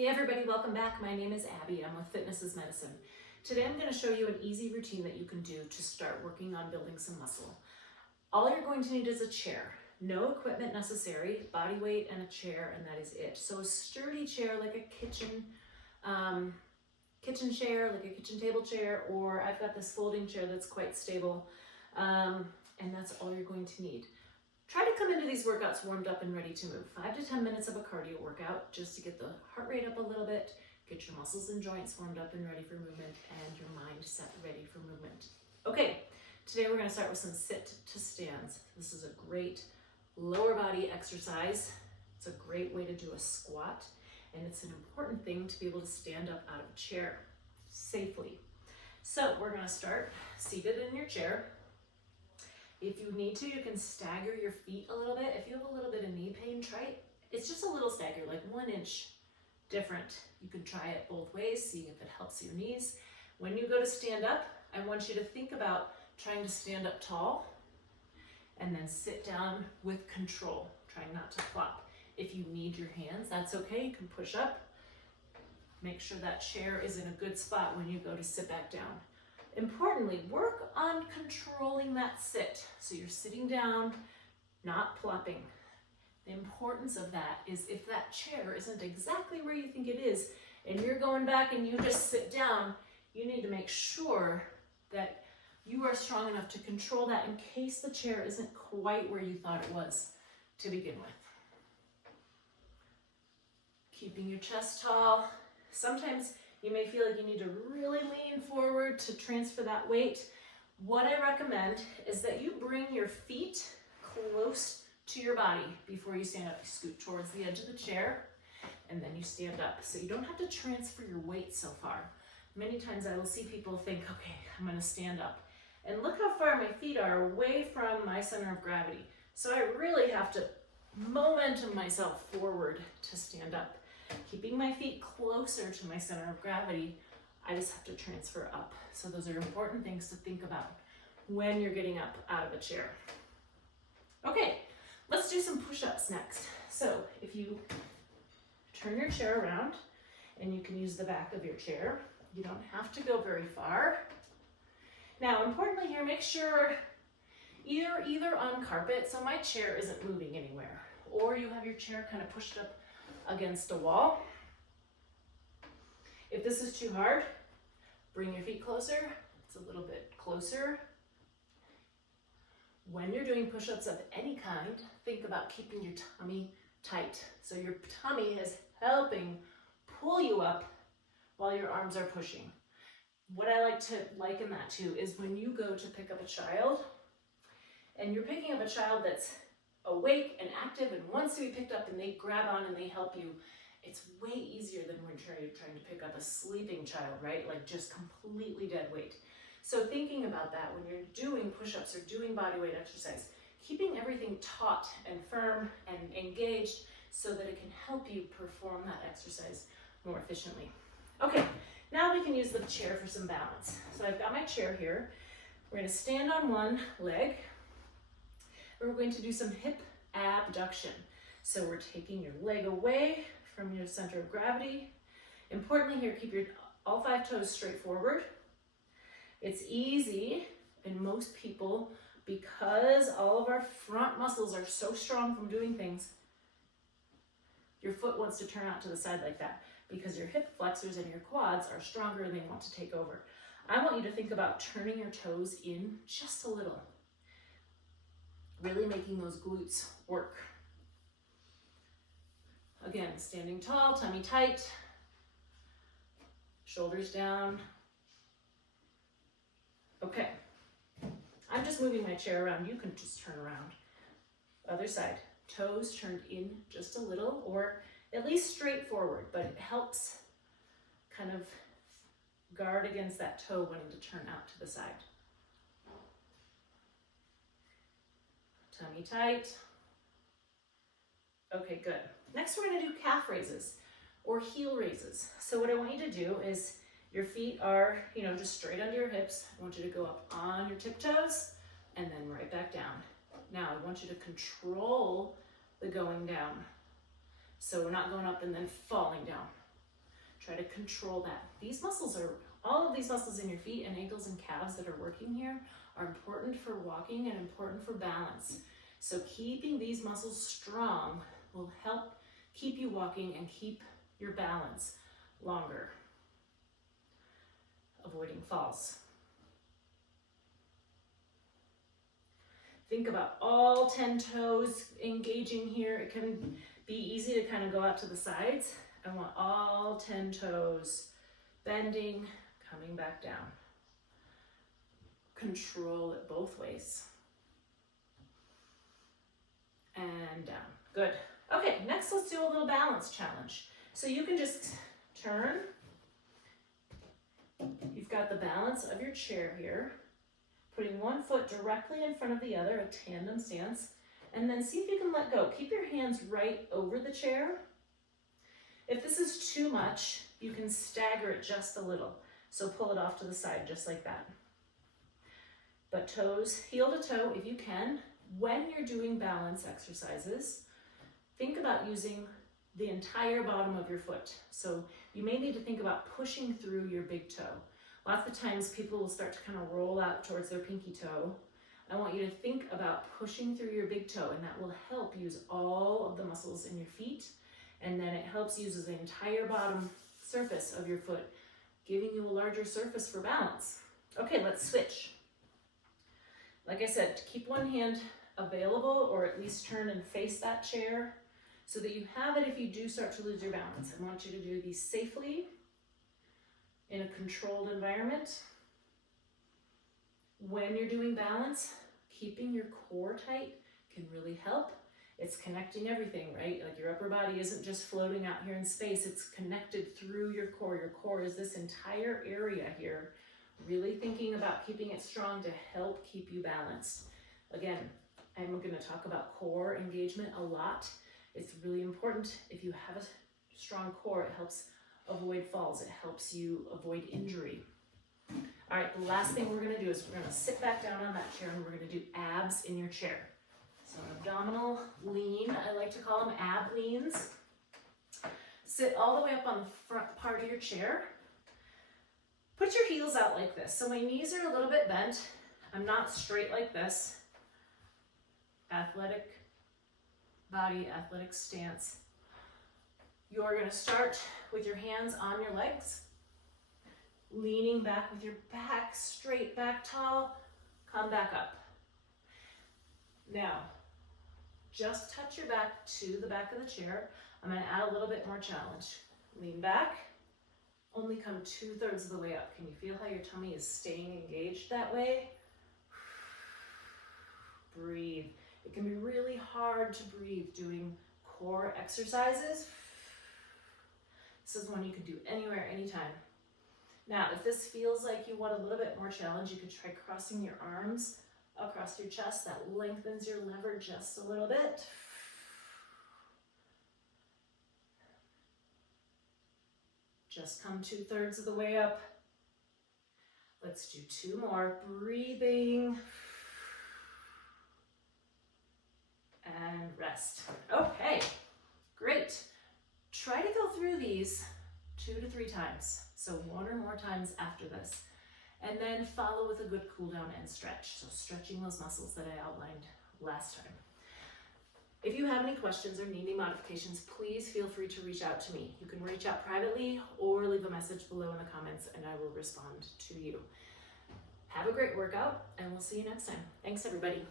Hey everybody, welcome back. My name is Abby. I'm with Fitness is Medicine. Today I'm going to show you an easy routine that you can do to start working on building some muscle. All you're going to need is a chair. No equipment necessary, body weight and a chair, and that is it. So a sturdy chair like a kitchen chair, like a kitchen table chair, or I've got this folding chair that's quite stable, and that's all you're going to need. Try to come into these workouts warmed up and ready to move. 5 to 10 minutes of a cardio workout just to get the heart rate up a little bit, get your muscles and joints warmed up and ready for movement, and your mind set ready for movement. Okay, today we're going to start with some sit to stands. This is a great lower body exercise. It's a great way to do a squat, and it's an important thing to be able to stand up out of a chair safely. So we're going to start seated in your chair. If you need to, you can stagger your feet a little bit. If you have a little bit of knee pain, try it. It's just a little stagger, like 1 inch different. You can try it both ways, see if it helps your knees. When you go to stand up, I want you to think about trying to stand up tall and then sit down with control, trying not to flop. If you need your hands, that's okay. You can push up. Make sure that chair is in a good spot when you go to sit back down. Importantly, work on controlling that sit. So you're sitting down, not plopping. The importance of that is if that chair isn't exactly where you think it is, and you're going back and you just sit down, you need to make sure that you are strong enough to control that in case the chair isn't quite where you thought it was to begin with. Keeping your chest tall. Sometimes you may feel like you need to really lean forward to transfer that weight. What I recommend is that you bring your feet close to your body before you stand up. You scoot towards the edge of the chair and then you stand up. So you don't have to transfer your weight so far. Many times I will see people think, okay, I'm gonna stand up. And look how far my feet are away from my center of gravity. So I really have to momentum myself forward to stand up. Keeping my feet closer to my center of gravity, I just have to transfer up. So those are important things to think about when you're getting up out of a chair. Okay, let's do some push-ups next. So if you turn your chair around, and you can use the back of your chair, you don't have to go very far. Now, importantly here, make sure either on carpet, so my chair isn't moving anywhere, or you have your chair kind of pushed up against a wall. If this is too hard, bring your feet closer. It's a little bit closer. When you're doing push-ups of any kind, think about keeping your tummy tight. So your tummy is helping pull you up while your arms are pushing. What I like to liken that to is when you go to pick up a child, and you're picking up a child that's awake and active and wants to be picked up, and they grab on and they help you. It's way easier than when you're trying to pick up a sleeping child, right? Like just completely dead weight. So thinking about that when you're doing push-ups or doing body weight exercise, keeping everything taut and firm and engaged so that it can help you perform that exercise more efficiently. Okay, now we can use the chair for some balance. So I've got my chair here. We're going to stand on one leg. We're going to do some hip abduction. So we're taking your leg away from your center of gravity. Importantly here, keep your all 5 toes straight forward. It's easy in most people because all of our front muscles are so strong from doing things. Your foot wants to turn out to the side like that because your hip flexors and your quads are stronger and they want to take over. I want you to think about turning your toes in just a little. Really making those glutes work. Again, standing tall, tummy tight, shoulders down. Okay, I'm just moving my chair around. You can just turn around. Other side, toes turned in just a little, or at least straight forward, but it helps kind of guard against that toe wanting to turn out to the side. Tummy tight. Okay, good. Next we're going to do calf raises or heel raises. So what I want you to do is your feet are, just straight under your hips. I want you to go up on your tiptoes and then right back down. Now I want you to control the going down. So we're not going up and then falling down. Try to control that. These muscles are, all of these muscles in your feet and ankles and calves that are working here are important for walking and important for balance. So keeping these muscles strong will help keep you walking and keep your balance longer, avoiding falls. Think about all 10 toes engaging here. It can be easy to kind of go out to the sides. I want all 10 toes bending, coming back down. Control it both ways. And down. Good. Okay, next let's do a little balance challenge. So you can just turn. You've got the balance of your chair here. Putting one foot directly in front of the other, a tandem stance, and then see if you can let go. Keep your hands right over the chair. If this is too much, you can stagger it just a little. So pull it off to the side just like that. But toes, heel to toe if you can. When you're doing balance exercises, think about using the entire bottom of your foot. So you may need to think about pushing through your big toe. Lots of times people will start to kind of roll out towards their pinky toe. I want you to think about pushing through your big toe, and that will help use all of the muscles in your feet, and then it helps use the entire bottom surface of your foot, giving you a larger surface for balance. Okay, let's switch. Like I said, keep one hand available, or at least turn and face that chair so that you have it if you do start to lose your balance. I want you to do these safely, in a controlled environment. When you're doing balance, keeping your core tight can really help. It's connecting everything, right? Like your upper body isn't just floating out here in space, it's connected through your core. Your core is this entire area here. Really thinking about keeping it strong to help keep you balanced. Again, I'm gonna talk about core engagement a lot. It's really important. If you have a strong core, it helps avoid falls. It helps you avoid injury. All right, the last thing we're gonna do is we're gonna sit back down on that chair and we're gonna do abs in your chair. So abdominal lean, I like to call them ab leans. Sit all the way up on the front part of your chair. Put your heels out like this. So my knees are a little bit bent. I'm not straight like this. Athletic body, athletic stance. You're gonna start with your hands on your legs, leaning back with your back straight, back tall, come back up. Now, just touch your back to the back of the chair. I'm gonna add a little bit more challenge. Lean back, only come 2/3 of the way up. Can you feel how your tummy is staying engaged that way? Breathe. It can be really hard to breathe doing core exercises. This is one you can do anywhere, anytime. Now, if this feels like you want a little bit more challenge, you could try crossing your arms across your chest. That lengthens your lever just a little bit. Just come 2/3 of the way up. Let's do 2 more. Breathing. And rest. Okay, great. Try to go through these 2 to 3 times. So 1 or more times after this. And then follow with a good cool down and stretch. So stretching those muscles that I outlined last time. If you have any questions or need any modifications, please feel free to reach out to me. You can reach out privately or leave a message below in the comments and I will respond to you. Have a great workout and we'll see you next time. Thanks everybody.